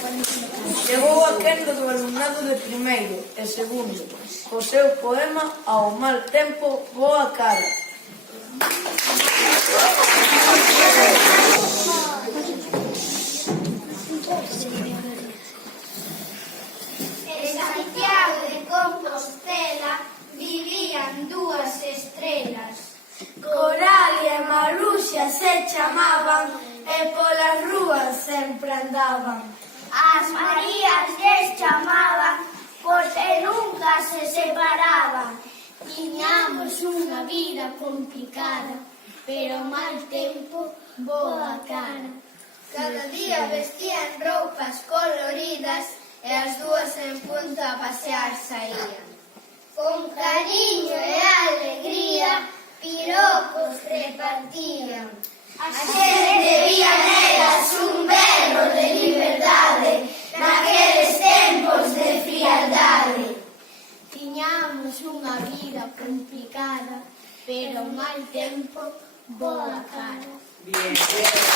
Chegou a quenda do alumnado de primeiro e segundo, co seu poema Ao mal tempo, boa cara. En Santiago de Compostela vivían dúas estrelas. Coral e Maruxa se chamaban e polas rúas sempre andaban. As Marías lles chamaban porque nunca se separaban. Tiñamos unha vida complicada, pero mal tempo, boa cara. Cada día vestían roupas coloridas e as dúas en punto a pasear saían. Con cariño e alegría, piropos repartían. A xente vía nelas un berro de liberdade naqueles tempos de frialdade. Tiñamos unha vida complicada, pero mal tempo, boa cara. Bien.